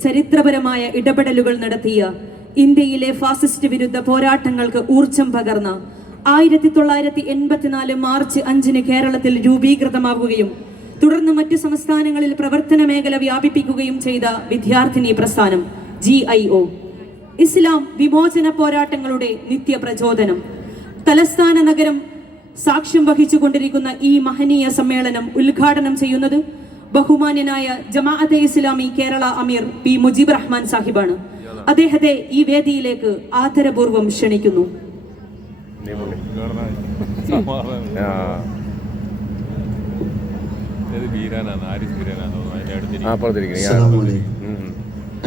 ചരിത്രപരമായ ഇടപെടലുകൾ നടത്തിയ ഇന്ത്യയിലെ ഫാസിസ്റ്റ് വിരുദ്ധ പോരാട്ടങ്ങൾക്ക് ഊർജം പകർന്ന ആയിരത്തി തൊള്ളായിരത്തി എൺപത്തിനാല് മാർച്ച് അഞ്ചിന് കേരളത്തിൽ രൂപീകൃതമാവുകയും തുടർന്ന് മറ്റ് സംസ്ഥാനങ്ങളിൽ പ്രവർത്തന മേഖല വ്യാപിപ്പിക്കുകയും ചെയ്ത വിദ്യാർത്ഥിനി പ്രസ്ഥാനം ജി ഐ ഒ. ഇസ്ലാം വിമോചന പോരാട്ടങ്ങളുടെ നിത്യ പ്രചോദനം തലസ്ഥാന നഗരം സാക്ഷ്യം വഹിച്ചുകൊണ്ടിരിക്കുന്ന ഈ മഹനീയ സമ്മേളനം ഉദ്ഘാടനം ചെയ്യുന്നത് ബഹുമാന്യനായ ജമാഅത്തെ ഇസ്ലാമി കേരള അമീർ പി മുജീബ് റഹ്മാൻ സാഹിബാണ്. അദ്ദേഹത്തെ ഈ വേദിയിലേക്ക് ആദരപൂർവം ക്ഷണിക്കുന്നു.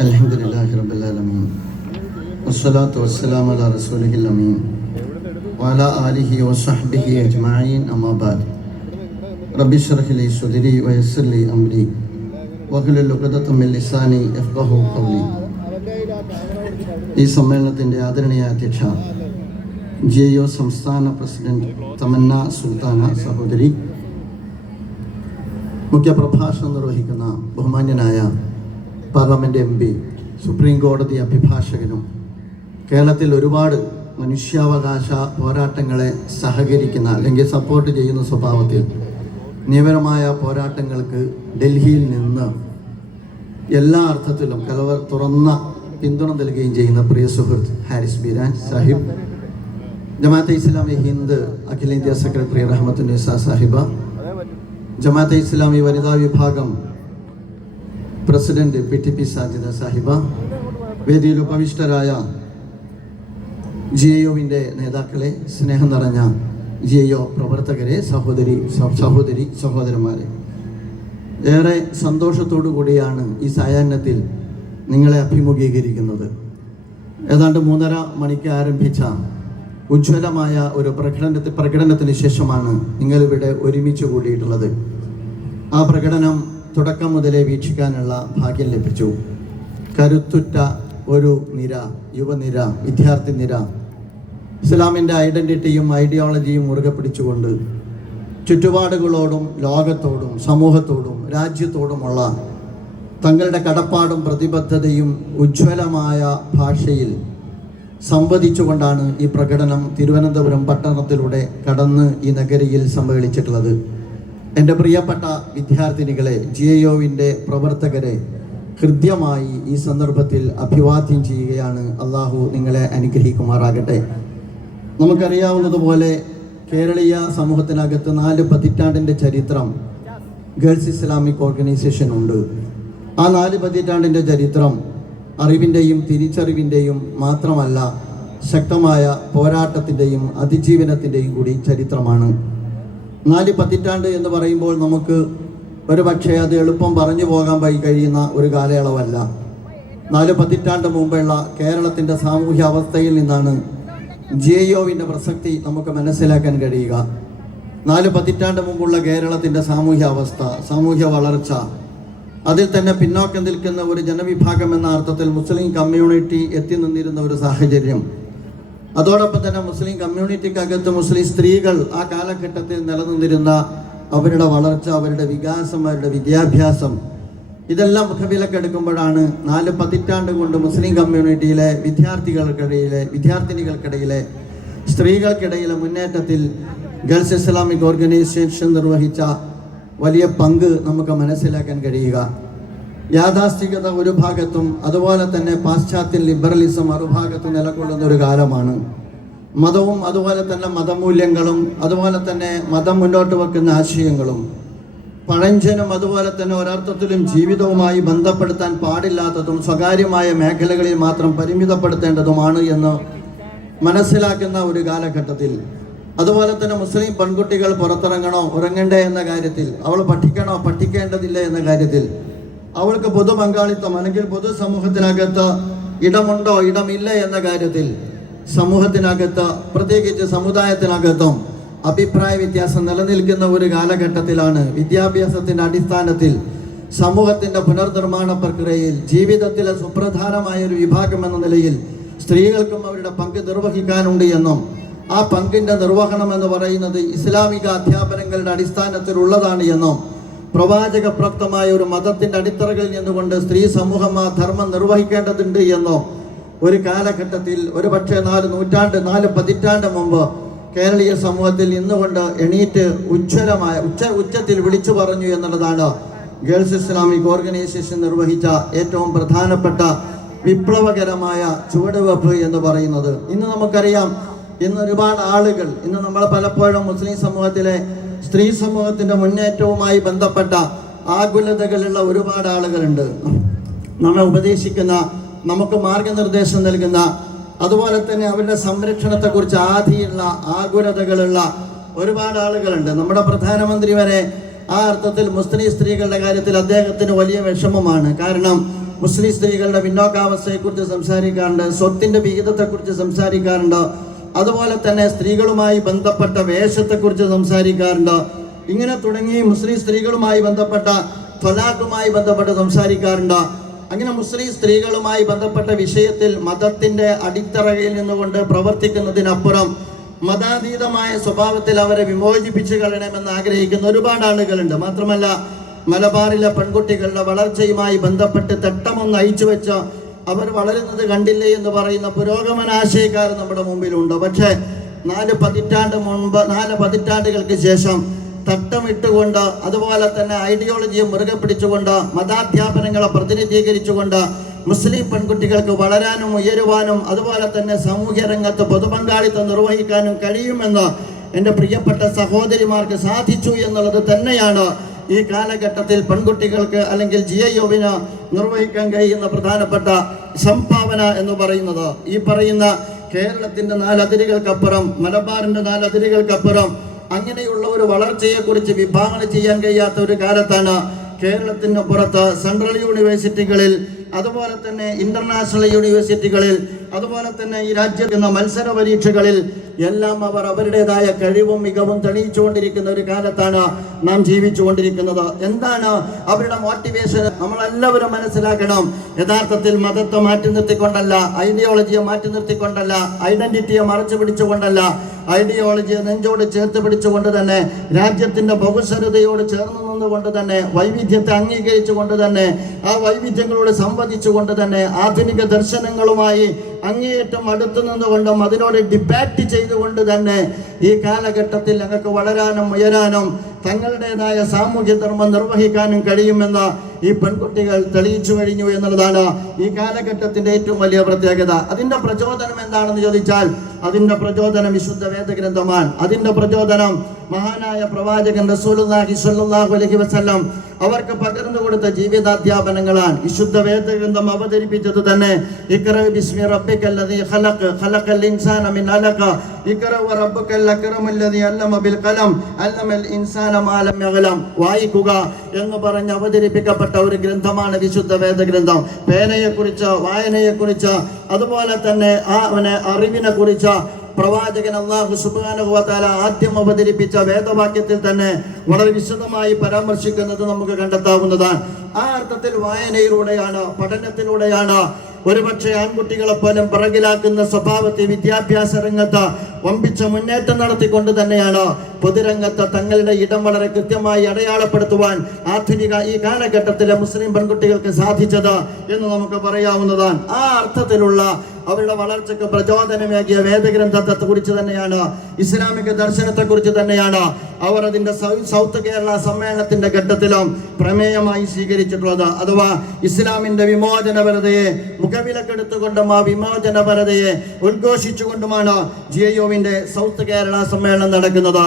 അൽഹംദുലില്ലാഹി റബ്ബിൽ ആലമീൻ. വസ്സലാത്തു വസ്സലാമു അലാ അമീൻ. ആലിഹി വസഹ്ബിഹി رب العالمين والصلاة والسلام على رسوله الأمين وعلى آله وصحبه أجمعين أما بعد رب اشرح لي صدري ويسر لي أمري واحلل عقدة من لساني يفقه قولي ഈ സമ്മേളനത്തിൻ്റെ ആദരണീയ അധ്യക്ഷ ജെ ഒ സംസ്ഥാന പ്രസിഡന്റ് തമന്ന സുൽത്താന സഹോദരി മുഖ്യപ്രഭാഷണം നിർവഹിക്കുന്ന ബഹുമാന്യനായ പാർലമെൻറ്റ് എം പി സുപ്രീം കോടതി അഭിഭാഷകനും കേരളത്തിൽ ഒരുപാട് മനുഷ്യാവകാശ പോരാട്ടങ്ങളെ സഹകരിക്കുന്ന അല്ലെങ്കിൽ സപ്പോർട്ട് ചെയ്യുന്ന സ്വഭാവത്തിൽ നിയമപരമായ പോരാട്ടങ്ങൾക്ക് ഡൽഹിയിൽ നിന്ന് എല്ലാ അർത്ഥത്തിലും കലവർ തുറന്ന പിന്തുണ നൽകുകയും ചെയ്യുന്ന പ്രിയ സുഹൃത്ത് ഹാരിസ് ബിരാൻ സാഹിബ്. ജമാഅത്തെ ഇസ്ലാമി ഹിന്ദ് അഖിലേന്ത്യാ സെക്രട്ടറി റഹ്മത്തുൻ നിസ സാഹിബ. ജമാഅത്തെ ഇസ്ലാമി വനിതാ വിഭാഗം president P T P Sajida സാഹിബ. വേദിയിൽ ഉപവിഷ്ടരായ ജി എ നേതാക്കളെ സ്നേഹം നിറഞ്ഞ ജി ഐ ഒ പ്രവർത്തകരെ സഹോദരി സഹോദരി സഹോദരന്മാരെ. ഏറെ സന്തോഷത്തോടു കൂടിയാണ് ഈ സായാഹ്നത്തിൽ നിങ്ങളെ അഭിമുഖീകരിക്കുന്നത്. ഏതാണ്ട് മൂന്നര മണിക്ക് ആരംഭിച്ച ഉജ്ജ്വലമായ ഒരു പ്രകടനത്തി പ്രകടനത്തിന് ശേഷമാണ് നിങ്ങളിവിടെ ഒരുമിച്ച് കൂടിയിട്ടുള്ളത്. ആ പ്രകടനം തുടക്കം മുതലേ വീക്ഷിക്കാനുള്ള ഭാഗ്യം ലഭിച്ചു. കരുത്തുറ്റ ഒരു നിര യുവനിര വിദ്യാർത്ഥി നിര ഇസ്ലാമിന്റെ ഐഡന്റിറ്റിയും ഐഡിയോളജിയും മുറുകെ പിടിച്ചുകൊണ്ട് ചുറ്റുപാടുകളോടും ലോകത്തോടും സമൂഹത്തോടും രാജ്യത്തോടുമുള്ള തങ്ങളുടെ കടപ്പാടും പ്രതിബദ്ധതയും ഉജ്ജ്വലമായ ഭാഷയിൽ സംവദിച്ചുകൊണ്ടാണ് ഈ പ്രകടനം തിരുവനന്തപുരം പട്ടണത്തിലൂടെ കടന്ന് ഈ നഗരിയിൽ സമ്മേളിച്ചിട്ടുള്ളത് എന്റെ പ്രിയപ്പെട്ട വിദ്യാർത്ഥിനികളെ ജി എ ഒവിന്റെ പ്രവർത്തകരെ ഹൃദ്യമായി ഈ സന്ദർഭത്തിൽ അഭിവാദ്യം ചെയ്യുകയാണ് അള്ളാഹു നിങ്ങളെ അനുഗ്രഹിക്കുമാറാകട്ടെ. നമുക്കറിയാവുന്നതുപോലെ കേരളീയ സമൂഹത്തിനകത്ത് നാല് പതിറ്റാണ്ടിന്റെ ചരിത്രം ഗേൾസ് ഇസ്ലാമിക് ഓർഗനൈസേഷൻ ഉണ്ട്. ആ നാല് പതിറ്റാണ്ടിന്റെ ചരിത്രം അറിവിന്റെയും തിരിച്ചറിവിന്റെയും മാത്രമല്ല ശക്തമായ പോരാട്ടത്തിന്റെയും അതിജീവനത്തിന്റെയും കൂടി ചരിത്രമാണ്. നാല് പതിറ്റാണ്ട് എന്ന് പറയുമ്പോൾ നമുക്ക് ഒരു പക്ഷേ അത് എളുപ്പം പറഞ്ഞു പോകാൻ പോയി കഴിയുന്ന ഒരു കാലയളവല്ല. നാല് പതിറ്റാണ്ട് മുമ്പുള്ള കേരളത്തിന്റെ സാമൂഹ്യ അവസ്ഥയിൽ നിന്നാണ് ജെ ഒവിന്റെ പ്രസക്തി നമുക്ക് മനസ്സിലാക്കാൻ കഴിയുക. നാല് പതിറ്റാണ്ട് മുമ്പുള്ള കേരളത്തിന്റെ സാമൂഹ്യ അവസ്ഥ സാമൂഹ്യ വളർച്ച അതിൽ തന്നെ പിന്നോക്കം നിൽക്കുന്ന ഒരു ജനവിഭാഗം എന്ന അർത്ഥത്തിൽ മുസ്ലിം കമ്മ്യൂണിറ്റി എത്തി നിന്നിരുന്ന ഒരു സാഹചര്യം. അതോടൊപ്പം തന്നെ മുസ്ലിം കമ്മ്യൂണിറ്റിക്കകത്ത് മുസ്ലിം സ്ത്രീകൾ ആ കാലഘട്ടത്തിൽ നിലനിന്നിരുന്ന അവരുടെ വളർച്ച അവരുടെ വികാസം അവരുടെ വിദ്യാഭ്യാസം ഇതെല്ലാം മുഖവിലക്കെടുക്കുമ്പോഴാണ് നാല് പതിറ്റാണ്ട് കൊണ്ട് മുസ്ലിം കമ്മ്യൂണിറ്റിയിലെ വിദ്യാർത്ഥികൾക്കിടയിലെ വിദ്യാർത്ഥിനികൾക്കിടയിലെ സ്ത്രീകൾക്കിടയിലെ മുന്നേറ്റത്തിൽ ഗേൾസ് ഇസ്ലാമിക് ഓർഗനൈസേഷൻ നിർവഹിച്ച വലിയ പങ്ക് നമുക്ക് മനസ്സിലാക്കാൻ കഴിയുക. യാഥാസ്ഥികത ഒരു ഭാഗത്തും അതുപോലെ തന്നെ പാശ്ചാത്യ ലിബറലിസം മറുഭാഗത്തും നിലകൊള്ളുന്ന ഒരു കാലമാണ്. മതവും അതുപോലെ തന്നെ മതമൂല്യങ്ങളും അതുപോലെ തന്നെ മതം മുന്നോട്ട് വെക്കുന്ന ആശയങ്ങളും പഴഞ്ചനും അതുപോലെ തന്നെ ഒരർത്ഥത്തിലും ജീവിതവുമായി ബന്ധപ്പെടുത്താൻ പാടില്ലാത്തതും സ്വകാര്യമായ മേഖലകളിൽ മാത്രം പരിമിതപ്പെടുത്തേണ്ടതുമാണ് എന്ന് മനസ്സിലാക്കുന്ന ഒരു കാലഘട്ടത്തിൽ. അതുപോലെ തന്നെ മുസ്ലിം പെൺകുട്ടികൾ പുറത്തിറങ്ങണോ ഉറങ്ങണ്ടേ എന്ന കാര്യത്തിൽ അവൾ പഠിക്കണോ പഠിക്കേണ്ടതില്ല എന്ന കാര്യത്തിൽ അവൾക്ക് പൊതു പങ്കാളിത്തം അല്ലെങ്കിൽ പൊതു സമൂഹത്തിനകത്ത് ഇടമുണ്ടോ ഇടമില്ല എന്ന കാര്യത്തിൽ സമൂഹത്തിനകത്ത് പ്രത്യേകിച്ച് സമുദായത്തിനകത്തും അഭിപ്രായ വ്യത്യാസം നിലനിൽക്കുന്ന ഒരു കാലഘട്ടത്തിലാണ് വിദ്യാഭ്യാസത്തിന്റെ അടിസ്ഥാനത്തിൽ സമൂഹത്തിന്റെ പുനർനിർമ്മാണ പ്രക്രിയയിൽ ജീവിതത്തിലെ സുപ്രധാനമായ ഒരു വിഭാഗം എന്ന നിലയിൽ സ്ത്രീകൾക്കും അവരുടെ പങ്ക് നിർവഹിക്കാനുണ്ട് എന്നും ആ പങ്കിന്റെ നിർവഹണം എന്ന് പറയുന്നത് ഇസ്ലാമിക അധ്യാപനങ്ങളുടെ അടിസ്ഥാനത്തിലുള്ളതാണ് എന്നും പ്രവാചക പ്രക്തമായ ഒരു മതത്തിന്റെ അടിത്തറകളിൽ നിന്നുകൊണ്ട് സ്ത്രീ സമൂഹം ആ ധർമ്മം നിർവഹിക്കേണ്ടതുണ്ട് എന്നും ഒരു കാലഘട്ടത്തിൽ ഒരു പക്ഷേ നാല് നൂറ്റാണ്ട് നാല് പതിറ്റാണ്ട് മുമ്പ് കേരളീയ സമൂഹത്തിൽ ഇന്നുകൊണ്ട് എണീറ്റ് ഉജ്ജ്വലമായ ഉച്ച ഉച്ചത്തിൽ വിളിച്ചു പറഞ്ഞു എന്നുള്ളതാണ് ഗേൾസ് ഇസ്ലാമിക് ഓർഗനൈസേഷൻ നിർവഹിച്ച ഏറ്റവും പ്രധാനപ്പെട്ട വിപ്ലവകരമായ ചുവടുവെപ്പ് എന്ന് പറയുന്നത്. ഇന്ന് നമുക്കറിയാം ഇന്ന് ഒരുപാട് ആളുകൾ ഇന്ന് നമ്മൾ പലപ്പോഴും മുസ്ലിം സമൂഹത്തിലെ സ്ത്രീ സമൂഹത്തിന്റെ മുന്നേറ്റവുമായി ബന്ധപ്പെട്ട ആകുലതകളുള്ള ഒരുപാട് ആളുകളുണ്ട്. നമ്മെ ഉപദേശിക്കുന്ന നമുക്ക് മാർഗനിർദ്ദേശം നൽകുന്ന അതുപോലെ തന്നെ അവരുടെ സംരക്ഷണത്തെക്കുറിച്ച് ആധിയുള്ള ആകുലതകളുള്ള ഒരുപാട് ആളുകളുണ്ട്. നമ്മുടെ പ്രധാനമന്ത്രി വരെ ആ അർത്ഥത്തിൽ മുസ്ലിം സ്ത്രീകളുടെ കാര്യത്തിൽ അദ്ദേഹത്തിന് വലിയ വിഷമമാണ്. കാരണം മുസ്ലിം സ്ത്രീകളുടെ പിന്നോക്കാവസ്ഥയെക്കുറിച്ച് സംസാരിക്കാറുണ്ട് സ്വത്തിന്റെ വിഹിതത്തെക്കുറിച്ച് സംസാരിക്കാറുണ്ട് അതുപോലെ തന്നെ സ്ത്രീകളുമായി ബന്ധപ്പെട്ട വേഷത്തെക്കുറിച്ച് സംസാരിക്കാറുണ്ട്. ഇങ്ങനെ തുടങ്ങി മുസ്ലിം സ്ത്രീകളുമായി ബന്ധപ്പെട്ട തൊലാഖുമായി ബന്ധപ്പെട്ട് സംസാരിക്കാറുണ്ട്. അങ്ങനെ മുസ്ലിം സ്ത്രീകളുമായി ബന്ധപ്പെട്ട വിഷയത്തിൽ മതത്തിന്റെ അടിത്തറയിൽ നിന്നുകൊണ്ട് പ്രവർത്തിക്കുന്നതിനപ്പുറം മതാതീതമായ സ്വഭാവത്തിൽ അവരെ വിമോചിപ്പിച്ചു കളയണമെന്ന് ആഗ്രഹിക്കുന്ന ഒരുപാട് ആളുകളുണ്ട്. മാത്രമല്ല മലബാറിലെ പെൺകുട്ടികളുടെ വളർച്ചയുമായി ബന്ധപ്പെട്ട് തട്ടമൊന്ന് അയച്ചു വെച്ച അവർ വളരുന്നത് കണ്ടില്ലേ എന്ന് പറയുന്ന പുരോഗമനാശയക്കാർ നമ്മുടെ മുമ്പിലുണ്ട്. പക്ഷേ നാല് പതിറ്റാണ്ട് മുൻപ് നാല് പതിറ്റാണ്ടുകൾക്ക് ശേഷം തട്ടമിട്ടുകൊണ്ട് അതുപോലെ തന്നെ ഐഡിയോളജിയെ മുറുകെ പിടിച്ചുകൊണ്ട് മതാധ്യാപനങ്ങളെ പ്രതിനിധീകരിച്ചുകൊണ്ട് മുസ്ലിം പെൺകുട്ടികൾക്ക് വളരാനും ഉയരുവാനും അതുപോലെ തന്നെ സാമൂഹ്യ രംഗത്ത് പൊതുപങ്കാളിത്തം നിർവഹിക്കാനും കഴിയുമെന്ന് എന്റെ പ്രിയപ്പെട്ട സഹോദരിമാർക്ക് സാധിച്ചു എന്നുള്ളത് തന്നെയാണ് ഈ കാലഘട്ടത്തിൽ പെൺകുട്ടികൾക്ക് അല്ലെങ്കിൽ ജി ഐ ഒവിന് നിർവഹിക്കാൻ കഴിയുന്ന പ്രധാനപ്പെട്ട സംഭാവന എന്ന് പറയുന്നത്. ഈ പറയുന്ന കേരളത്തിന്റെ നാലതിരുകൾക്കപ്പുറം മലബാറിന്റെ നാലതിരുകൾക്കപ്പുറം അങ്ങനെയുള്ള ഒരു വളർച്ചയെക്കുറിച്ച് വിഭാവന ചെയ്യാൻ കഴിയാത്ത ഒരു കാലത്താണ് കേരളത്തിന് പുറത്ത് സെൻട്രൽ യൂണിവേഴ്സിറ്റികളിൽ അതുപോലെ തന്നെ ഇന്റർനാഷണൽ യൂണിവേഴ്സിറ്റികളിൽ അതുപോലെ തന്നെ ഈ രാജ്യത്തുന്ന മത്സര പരീക്ഷകളിൽ എല്ലാം അവർ അവരുടേതായ കഴിവും മികവും തെളിയിച്ചുകൊണ്ടിരിക്കുന്ന ഒരു കാലത്താണ് നാം ജീവിച്ചുകൊണ്ടിരിക്കുന്നത്. എന്താണ് അവരുടെ മോട്ടിവേഷൻ നമ്മളെല്ലാവരും മനസ്സിലാക്കണം. യഥാർത്ഥത്തിൽ മതത്തെ മാറ്റി നിർത്തിക്കൊണ്ടല്ല ഐഡിയോളജിയെ മാറ്റി നിർത്തിക്കൊണ്ടല്ല ഐഡന്റിറ്റിയെ മറച്ചു പിടിച്ചുകൊണ്ടല്ല ഐഡിയോളജിയെ നെഞ്ചോട് ചേർത്ത് പിടിച്ചുകൊണ്ട് തന്നെ രാജ്യത്തിന്റെ ബഹുസ്വരതയോട് ചേർന്ന് നിന്നുകൊണ്ട് തന്നെ വൈവിധ്യത്തെ അംഗീകരിച്ചുകൊണ്ട് തന്നെ ആ വൈവിധ്യങ്ങളോട് സംവദിച്ചുകൊണ്ട് തന്നെ ആധുനിക ദർശനങ്ങളുമായി അങ്ങേയറ്റം അടുത്തു നിന്നുകൊണ്ടും അതിനോട് ഡിബാറ്റ് ചെയ്തുകൊണ്ട് തന്നെ ഈ കാലഘട്ടത്തിൽ ഞങ്ങൾക്ക് വളരാനും ഉയരാനും തങ്ങളുടേതായ സാമൂഹ്യ ധർമ്മം നിർവഹിക്കാനും കഴിയുമെന്ന് ഈ പെൺകുട്ടികൾ തെളിയിച്ചു കഴിഞ്ഞു എന്നുള്ളതാണ് ഈ കാലഘട്ടത്തിന്റെ ഏറ്റവും വലിയ പ്രത്യേകത. അതിന്റെ പ്രചോദനം എന്താണെന്ന് ചോദിച്ചാൽ അതിന്റെ പ്രചോദനം വിശുദ്ധ വേദഗ്രന്ഥമാണ്. അതിന്റെ പ്രചോദനം മഹാനായ പ്രവാചകൻ റസൂലുള്ളാഹി സ്വല്ലല്ലാഹു അലൈഹി വസല്ലം അവർക്ക് പകർന്നു കൊടുത്ത ജീവിതാധ്യാപനങ്ങളാണ് വിശുദ്ധ വേദഗ്രന്ഥം അവതരിപ്പിച്ചത് തന്നെ വായിക്കുക എന്ന് പറഞ്ഞ് അവതരിപ്പിക്കപ്പെട്ട ഒരു ഗ്രന്ഥമാണ് വിശുദ്ധ വേദഗ്രന്ഥം. പേനയെക്കുറിച്ച് വായനയെക്കുറിച്ച് അതുപോലെ തന്നെ ആ അവനെ അറിവിനെ കുറിച്ച് പ്രവാചകൻ അള്ളാഹു സുബാനുഭവത്താല ആദ്യം അവതരിപ്പിച്ച വേദവാക്യത്തിൽ തന്നെ വളരെ വിശദമായി പരാമർശിക്കുന്നത് നമുക്ക് കണ്ടെത്താവുന്നതാണ്. ആ അർത്ഥത്തിൽ വായനയിലൂടെയാണ് പഠനത്തിലൂടെയാണ് ഒരുപക്ഷെ ആൺകുട്ടികളെ പോലും പിറകിലാക്കുന്ന സ്വഭാവത്തെ വിദ്യാഭ്യാസ രംഗത്ത് വമ്പിച്ച മുന്നേറ്റം നടത്തിക്കൊണ്ട് തന്നെയാണ് പൊതുരംഗത്ത് തങ്ങളുടെ ഇടം വളരെ കൃത്യമായി അടയാളപ്പെടുത്തുവാൻ ആധുനിക ഈ കാലഘട്ടത്തിലെ മുസ്ലിം പെൺകുട്ടികൾക്ക് സാധിച്ചത് എന്ന് നമുക്ക് പറയാവുന്നതാണ്. ആ അർത്ഥത്തിലുള്ള അവരുടെ വളർച്ചയ്ക്ക് പ്രചോദനമേകിയ വേദഗ്രന്ഥത്തെ കുറിച്ച് തന്നെയാണ് ഇസ്ലാമിക ദർശനത്തെ കുറിച്ച് തന്നെയാണ് അവർ അതിന്റെ സൗത്ത് കേരള സമ്മേളനത്തിന്റെ ഘട്ടത്തിലും പ്രമേയമായി സ്വീകരിച്ചിട്ടുള്ളത്. അഥവാ ഇസ്ലാമിന്റെ വിമോചനപരതയെ മുഖവിലക്കെടുത്തുകൊണ്ടും ആ വിമോചനപരതയെ ഉദ്ഘോഷിച്ചുകൊണ്ടുമാണ് ജി ഐ സൗത്ത് കേരള സമ്മേളനം നടക്കുന്നത്.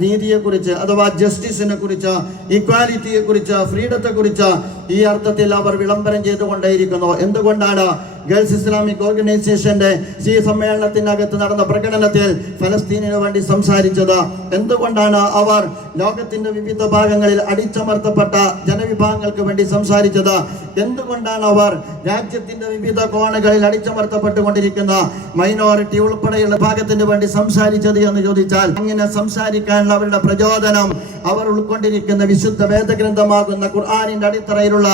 നീതിയെക്കുറിച്ച് അഥവാ ജസ്റ്റിസിനെ കുറിച്ച് ഇക്വാലിറ്റിയെ കുറിച്ച് ഫ്രീഡത്തെ കുറിച്ച് ഈ അർത്ഥത്തിൽ അവർ വിളംബരം ചെയ്തുകൊണ്ടേയിരിക്കുന്നു. എന്തുകൊണ്ടാണ് ഗേൾസ് ഇസ്ലാമിക് ഓർഗനൈസേഷന്റെ സി സമ്മേളനത്തിനകത്ത് നടന്ന പ്രകടനത്തിൽ ഫലസ്തീനിന് വേണ്ടി സംസാരിച്ചത്? എന്തുകൊണ്ടാണ് അവർ ലോകത്തിന്റെ വിവിധ ഭാഗങ്ങളിൽ അടിച്ചമർത്തപ്പെട്ട ജനവിഭാഗങ്ങൾക്ക് വേണ്ടി സംസാരിച്ചത്? എന്തുകൊണ്ടാണ് അവർ രാജ്യത്തിന്റെ വിവിധ കോണുകളിൽ അടിച്ചമർത്തപ്പെട്ടുകൊണ്ടിരിക്കുന്ന മൈനോറിറ്റി ഉൾപ്പെടെയുള്ള ഭാഗത്തിന് വേണ്ടി സംസാരിച്ചത് എന്ന് ചോദിച്ചാൽ അങ്ങനെ സംസാരിക്കാനുള്ള അവരുടെ പ്രചോദനം അവർ ഉൾക്കൊണ്ടിരിക്കുന്ന വിശുദ്ധ വേദഗ്രന്ഥമാകുന്ന ഖുർആാനിന്റെ അടിത്തറയിലുള്ള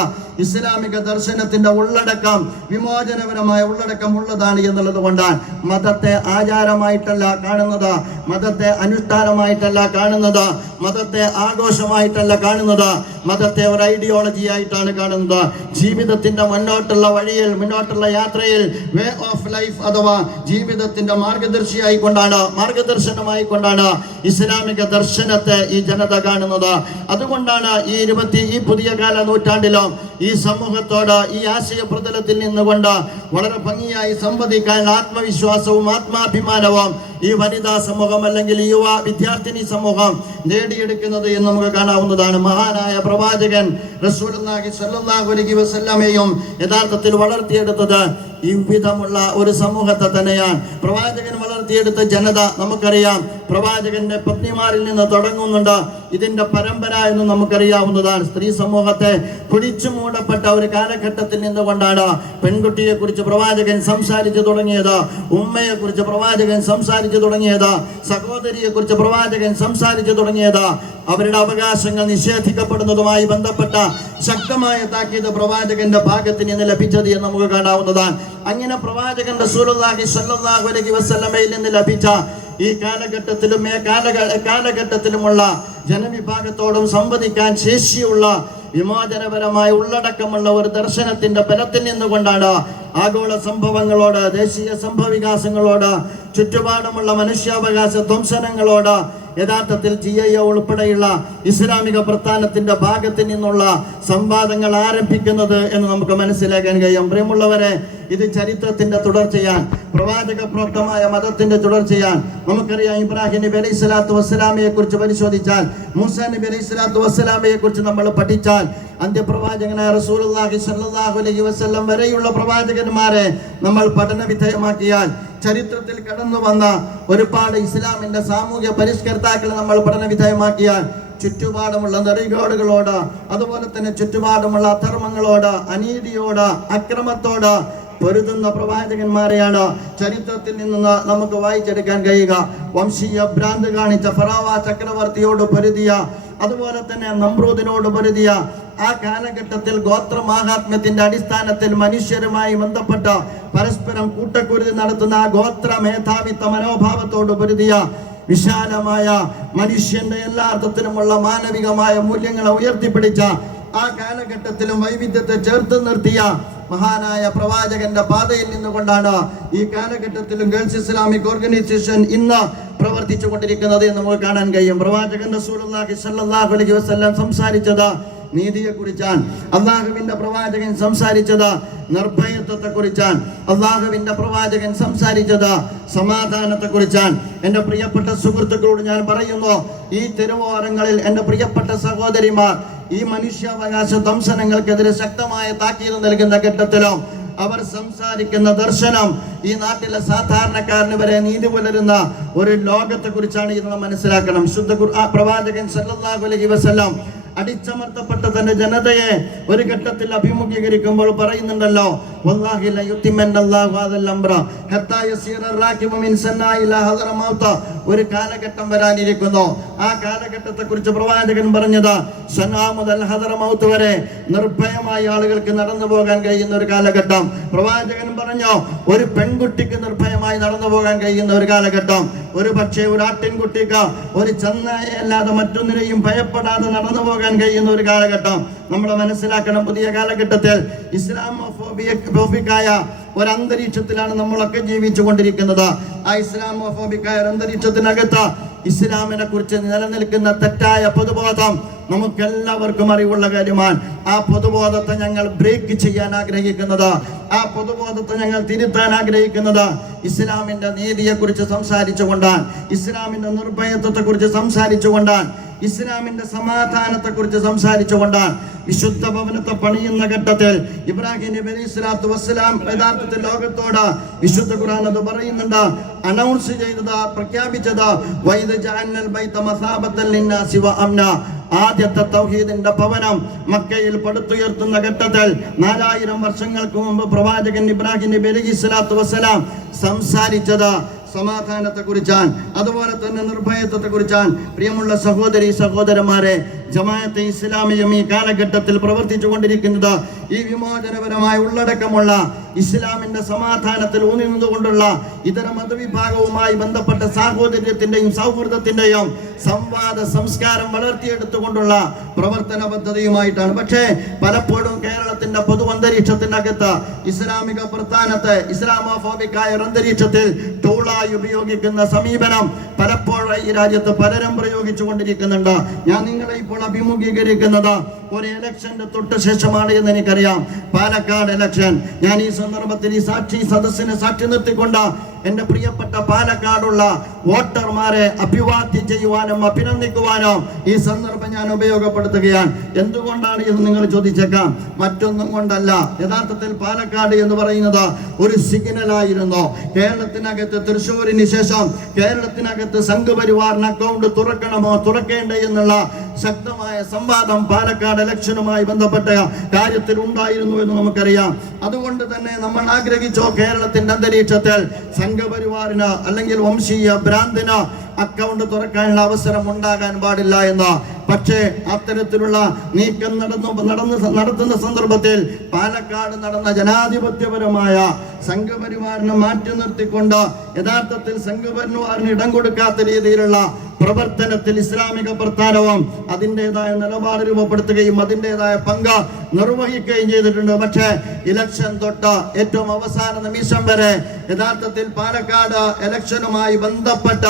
ഇസ്ലാമിക ദർശനത്തിന്റെ ഉള്ളടക്കം വിമോചനപരമായ ഉള്ളടക്കം ഉള്ളതാണ് എന്നുള്ളത് കൊണ്ടാണ് മതത്തെ ആചാരമായിട്ടല്ല കാണുന്നത് മതത്തെ അനുഷ്ഠാനമായിട്ടല്ല കാണുന്നത് മതത്തെ ആഘോഷമായിട്ടല്ല കാണുന്നത് മതത്തെ ഒരു ഐഡിയോളജി ആയിട്ടാണ് കാണുന്നത്. ജീവിതത്തിന്റെ മുന്നോട്ടുള്ള വഴിയിൽ മുന്നോട്ടുള്ള യാത്രയിൽ വേ ഓഫ് ലൈഫ് അഥവാ ജീവിതത്തിന്റെ മാർഗദർശിയായി കൊണ്ടാണ് മാർഗദർശനമായി കൊണ്ടാണ് ഇസ്ലാമിക ദർശനത്തെ ഈ ജനത കാണുന്നത്. അതുകൊണ്ടാണ് ഈ ഇരുപത്തി ഈ പുതിയ കാല നൂറ്റാണ്ടിലും ഈ സമൂഹത്തോട് ഈ ആശയ പ്രതലത്തിൽ നിന്നുകൊണ്ട് വളരെ ഭംഗിയായി സംവദിക്കാൻ ആത്മവിശ്വാസവും ആത്മാഭിമാനവും ഈ വനിതാ സമൂഹം അല്ലെങ്കിൽ യുവ വിദ്യാർത്ഥിനി സമൂഹം നേടിയെടുക്കുന്നത് എന്ന് നമുക്ക് കാണാവുന്നതാണ്. മഹാനായ പ്രവാചകൻ സ്വല്ലല്ലാഹു അലൈഹി യഥാർത്ഥത്തിൽ വളർത്തിയെടുത്തത് ഇവിധമുള്ള ഒരു സമൂഹത്തെ തന്നെയാണ്. പ്രവാചകൻ വളർത്തിയെടുത്ത ജനത നമുക്കറിയാം പ്രവാചകന്റെ പത്നിമാരിൽ നിന്ന് തുടങ്ങുന്നുണ്ട്. ഇതിന്റെ പരമ്പര എന്ന് നമുക്കറിയാവുന്നതാണ്. സ്ത്രീ സമൂഹത്തെ പിടിച്ചു മൂടപ്പെട്ട ഒരു കാലഘട്ടത്തിൽ നിന്നുകൊണ്ടാണ് പെൺകുട്ടിയെ കുറിച്ച് പ്രവാചകൻ സംസാരിച്ചു തുടങ്ങിയത്. ഉമ്മയെ കുറിച്ച് പ്രവാചകൻ സംസാരിച്ചു തുടങ്ങിയത്. സഹോദരിയെ കുറിച്ച് പ്രവാചകൻ സംസാരിച്ചു തുടങ്ങിയത്. അവരുടെ അവകാശങ്ങൾ നിഷേധിക്കപ്പെടുന്നതുമായി ബന്ധപ്പെട്ട ശക്തമായ താക്കീത് പ്രവാചകന്റെ ഭാഗത്ത് നിന്ന് ലഭിച്ചത് എന്ന് നമുക്ക് കാണാവുന്നതാണ്. അങ്ങനെ പ്രവാചകൻ റസൂലുള്ളാഹി സ്വല്ലല്ലാഹു അലൈഹി വസല്ലമയിൽ നിന്ന് ലഭിച്ച ഈ കാലഘട്ടത്തിലും ഈ കാലഘ കാലഘട്ടത്തിലുമുള്ള ജനവിഭാഗത്തോടും സംവദിക്കാൻ ശേഷിയുള്ള വിമോചനപരമായ ഉള്ളടക്കമുള്ള ഒരു ദർശനത്തിന്റെ ബലത്തിൽ നിന്നുകൊണ്ടാണ് ആഗോള സംഭവങ്ങളോട് ദേശീയ സംഭവവികാസങ്ങളോട് ചുറ്റുപാടുമുള്ള മനുഷ്യാവകാശ ധ്വംസനങ്ങളോട് യഥാർത്ഥത്തിൽ ജി ഐ ഉൾപ്പെടെയുള്ള ഇസ്ലാമിക പ്രസ്ഥാനത്തിന്റെ ഭാഗത്ത് നിന്നുള്ള സംവാദങ്ങൾ ആരംഭിക്കുന്നത് എന്ന് നമുക്ക് മനസ്സിലാക്കാൻ കഴിയും. പ്രിയമുള്ളവരെ ഇത് ചരിത്രത്തിന്റെ തുടർച്ചയാൻ പ്രവാചക പ്രോക്തമായ മതത്തിന്റെ തുടർച്ചയാൻ നമുക്കറിയാം ഇബ്രാഹിം നബി അലൈഹി സ്വലാത്തു വസ്സലാമയെ കുറിച്ച് പരിശോധിച്ചാൽ മൂസ നബി അലൈഹി സ്വലാത്തു വസ്സലാമയെ കുറിച്ച് നമ്മൾ പഠിച്ചാൽ അന്ത്യപ്രവാചകനായ റസൂലുള്ളാഹി സ്വല്ലല്ലാഹു അലൈഹി വസല്ലം വരെയുള്ള പ്രവാചകന്മാരെ നമ്മൾ പഠന വിധേയമാക്കിയാൽ ചരിത്രത്തിൽ കടന്നു വന്ന ഒരുപാട് ഇസ്ലാമിന്റെ സാമൂഹ്യ പരിഷ്കർത്താക്കളെ നമ്മൾ പഠന വിധേയമാക്കിയാൽ ചുറ്റുപാടുമുള്ള നെറികേടുകളോട് അതുപോലെ തന്നെ ചുറ്റുപാടുമുള്ള അധർമ്മങ്ങളോട് അനീതിയോട് അക്രമത്തോട് പൊരുതുന്ന പ്രവാചകന്മാരെയാണ് ചരിത്രത്തിൽ നിന്ന് നമുക്ക് വായിച്ചെടുക്കാൻ കഴിയുക. വംശീയ ഭ്രാന്ത് കാണിച്ച ഫറാവ ചക്രവർത്തിയോട് പൊരുതിയ അതുപോലെ തന്നെ നമ്രൂദിനോട് പൊരുതിയ ആ കാലഘട്ടത്തിൽ ഗോത്രമാഹാത്മ്യത്തിന്റെ അടിസ്ഥാനത്തിൽ മനുഷ്യരുമായി ബന്ധപ്പെട്ട പരസ്പരം കൂട്ടക്കുരുതി നടത്തുന്ന ആ ഗോത്ര മേധാവിത്വ മനോഭാവത്തോട് പൊരുതിയ വിശാലമായ മനുഷ്യന്റെ എല്ലാ അർത്ഥത്തിലുമുള്ള മാനവികമായ മൂല്യങ്ങളെ ഉയർത്തിപ്പിടിച്ച ആ കാലഘട്ടത്തിലും വൈവിധ്യത്തെ ചേർത്ത് നിർത്തിയ മഹാനായ പ്രവാചകന്റെ പാതയിൽ നിന്നുകൊണ്ടാണ് ഈ കാലഘട്ടത്തിലും ഗേൾസ് ഇസ്ലാമിക് ഓർഗനൈസേഷൻ ഇന്ന് പ്രവർത്തിച്ചു കൊണ്ടിരിക്കുന്നത് നമുക്ക് കാണാൻ കഴിയും. പ്രവാചകൻ സ്വല്ലല്ലാഹു അലൈഹി വസല്ലം സംസാരിച്ചത് നീതിയെ കുറിച്ചാണ് അള്ളാഹുവിന്റെ പ്രവാചകൻ സംസാരിച്ചത് നിർഭയത്വത്തെ കുറിച്ചാണ് അള്ളാഹുവിന്റെ പ്രവാചകൻ സംസാരിച്ചത് സമാധാനത്തെ കുറിച്ചാണ് എന്റെ പ്രിയപ്പെട്ട സുഹൃത്തുക്കളോട് ഞാൻ പറയുന്നു ഈ തെരുവോരങ്ങളിൽ എന്റെ പ്രിയപ്പെട്ട സഹോദരിമാർ ഈ മനുഷ്യാവകാശ ദംശനങ്ങൾക്കെതിരെ ശക്തമായ താക്കീത് നൽകുന്ന ഘട്ടത്തിലും അവർ സംസാരിക്കുന്ന ദർശനം ഈ നാട്ടിലെ സാധാരണക്കാരന് വരെ നീതി പുലരുന്ന ഒരു ലോകത്തെ കുറിച്ചാണ് ഇത് നാം മനസ്സിലാക്കണം. ശുദ്ധ പ്രവാചകൻ സല്ലല്ലാഹു അലൈഹി വസല്ലം അടിച്ചമർത്തപ്പെട്ട തന്റെ ജനതയെ ഒരു ഘട്ടത്തിൽ അഭിമുഖീകരിക്കുമ്പോൾ പറയുന്നുണ്ടല്ലോ ഒരു കാലഘട്ടം വരാനിരിക്കുന്നു. ആ കാലഘട്ടത്തെ കുറിച്ച് പ്രവാചകൻ പറഞ്ഞത് മുതൽ വരെ നിർഭയമായി ആളുകൾക്ക് നടന്നു പോകാൻ കഴിയുന്ന ഒരു കാലഘട്ടം. പ്രവാചകൻ പറഞ്ഞോ ഒരു പെൺകുട്ടിക്ക് നിർഭയമായി നടന്നു പോകാൻ കഴിയുന്ന ഒരു കാലഘട്ടം. ഒരു പക്ഷേ ഒരു ആട്ടിൻകുട്ടിക്ക് ഒരു ചെന്നായെ അല്ലാതെ മറ്റൊന്നിനെയും ഭയപ്പെടാതെ നടന്നു പോകാൻ കഴിയുന്ന ഒരു കാലഘട്ടം. നമ്മൾ മനസ്സിലാക്കണം പുതിയ കാലഘട്ടത്തിൽ ഇസ്ലാമോഫോബിയ ഒരു അന്തരീക്ഷത്തിലാണ് നമ്മളൊക്കെ ജീവിച്ചു കൊണ്ടിരിക്കുന്നത് ആ ഇസ്ലാമോഫോബിക്കായ അന്തരീക്ഷത്തിനകത്ത് ഇസ്ലാമിനെ കുറിച്ച് നിലനിൽക്കുന്ന തെറ്റായ പൊതുബോധം നമുക്കെല്ലാവർക്കും അറിവുള്ള കാര്യമാണ്. ആ പൊതുബോധത്തെ ഞങ്ങൾ ബ്രേക്ക് ചെയ്യാൻ ആഗ്രഹിക്കുന്നത്. ആ പൊതുബോധത്തെ ഞങ്ങൾ തിരുത്താൻ ആഗ്രഹിക്കുന്നത് ഇസ്ലാമിന്റെ നീതിയെ കുറിച്ച് സംസാരിച്ചുകൊണ്ടാണ്. ഇസ്ലാമിന്റെ നിർഭയത്വത്തെ കുറിച്ച് സംസാരിച്ചുകൊണ്ടാണ്. ഇസ്ലാമിന്റെ സമാധാനത്തെ കുറിച്ച് സംസാരിച്ചുകൊണ്ടാണ് വിശുദ്ധ ഭവനത്തെ പണിയുന്ന ഘട്ടത്തിൽ ഇബ്രാഹിം നബി അലൈഹി സ്വലാത്തു വസ്സലാം യഥാർത്ഥത്തിൽ ലോകത്തോട് വിശുദ്ധ ഖുർആൻ അത് പറയുന്നുണ്ട്. അനൗൺസ് ചെയ്തത് പ്രഖ്യാപിച്ചത് ആദ്യത്തെ തൗഹീദിന്റെ ഭവനം മക്കയിൽ പടുത്തുയർത്തുന്ന ഘട്ടത്തിൽ നാലായിരം വർഷങ്ങൾക്ക് മുമ്പ് പ്രവാചകൻ ഇബ്രാഹിം നബി അലൈഹി സ്വലാത്തു വസ്സലാം സംസാരിച്ചത് സമാധാനത്തെ കുറിച്ചാണ് അതുപോലെ തന്നെ നിർഭയത്വത്തെ കുറിച്ചാണ് പ്രിയമുള്ള സഹോദരി സഹോദരന്മാരെ ജമാഅത്തെ ഇസ്ലാമിയും ഈ കാലഘട്ടത്തിൽ പ്രവർത്തിച്ചു കൊണ്ടിരിക്കുന്നത് ഈ വിമോചനപരമായ ഉള്ളടക്കമുള്ള ഇസ്ലാമിന്റെ സമാധാനത്തിൽ ഊന്നി നിന്നുകൊണ്ടുള്ള ഇതര മതവിഭാഗവുമായി ബന്ധപ്പെട്ട സാഹോദര്യത്തിന്റെയും സൗഹൃദത്തിന്റെയും സംവാദ സംസ്കാരം വളർത്തിയെടുത്തുകൊണ്ടുള്ള പ്രവർത്തന പദ്ധതിയുമായിട്ടാണ്. പക്ഷേ പലപ്പോഴും കേരളത്തിന്റെ പൊതു അന്തരീക്ഷത്തിനകത്ത് ഇസ്ലാമിക പ്രസ്ഥാനത്തെ ഇസ്ലാമോഫോബിക്കായ ഒരു അന്തരീക്ഷത്തിൽ ഉപയോഗിക്കുന്ന സമീപനം പലപ്പോഴും ഈ രാജ്യത്ത് പലരും പ്രയോഗിച്ചു കൊണ്ടിരിക്കുന്നുണ്ട് ഞാൻ നിങ്ങളെ ഇപ്പോൾ അഭിമുഖീകരിക്കുന്നത് ഒരു ഇലക്ഷന്റെ തൊട്ട് ശേഷമാണ് എന്ന് എനിക്കറിയാം. പാലക്കാട് ഇലക്ഷൻ ഞാൻ ഈ സന്ദർഭത്തിൽ ഈ സാക്ഷി സദസ്സിനെ സാക്ഷി നിർത്തിക്കൊണ്ട് എന്റെ പ്രിയപ്പെട്ട പാലക്കാടുള്ള വോട്ടർമാരെ അഭിവാദ്യം ചെയ്യുവാനും അഭിനന്ദിക്കുവാനും ഈ സന്ദർഭം ഞാൻ ഉപയോഗപ്പെടുത്തുകയാണ്. എന്തുകൊണ്ടാണ് ഇത് നിങ്ങൾ ചോദിച്ചേക്കാം. മറ്റൊന്നും കൊണ്ടല്ല. യഥാർത്ഥത്തിൽ പാലക്കാട് എന്ന് പറയുന്നത് ഒരു സിഗ്നലായിരുന്നു കേരളത്തിനകത്ത് തൃശ്ശൂരിന് ശേഷം കേരളത്തിനകത്ത് സംഘപരിവാറിന് അക്കൗണ്ട് തുറക്കണമോ തുറക്കേണ്ടേ എന്നുള്ള ശക്തമായ സംവാദം പാലക്കാട് ഇലക്ഷനുമായി ബന്ധപ്പെട്ട കാര്യത്തിൽ ഉണ്ടായിരുന്നു എന്ന് നമുക്കറിയാം. അതുകൊണ്ട് തന്നെ നമ്മൾ ആഗ്രഹിച്ചോ കേരളത്തിന്റെ അന്തരീക്ഷത്തിൽ സംഘപരിവാറിന് അല്ലെങ്കിൽ വംശീയ ഭ്രാന്തിന് അക്കൗണ്ട് തുറക്കാനുള്ള അവസരം ഉണ്ടാകാൻ പാടില്ല എന്ന് പക്ഷേ അത്തരത്തിലുള്ള നീക്കം നടന്നു നടന്ന് നടത്തുന്ന സന്ദർഭത്തിൽ പാലക്കാട് നടന്ന ജനാധിപത്യപരമായ സംഘപരിവാറിനെ മാറ്റി നിർത്തിക്കൊണ്ട് യഥാർത്ഥത്തിൽ സംഘപരിവാറിന് ഇടം കൊടുക്കാത്ത രീതിയിലുള്ള പ്രവർത്തനത്തിൽ ഇസ്ലാമിക പ്രസ്ഥാനവും അതിന്റെതായ നിലപാട് രൂപപ്പെടുത്തുകയും അതിന്റെതായ പങ്ക് നിർവഹിക്കുകയും ചെയ്തിട്ടുണ്ട്. പക്ഷേ ഇലക്ഷൻ തൊട്ട് ഏറ്റവും അവസാന നിമിഷം വരെ യഥാർത്ഥത്തിൽ പാലക്കാട് ഇലക്ഷനുമായി ബന്ധപ്പെട്ട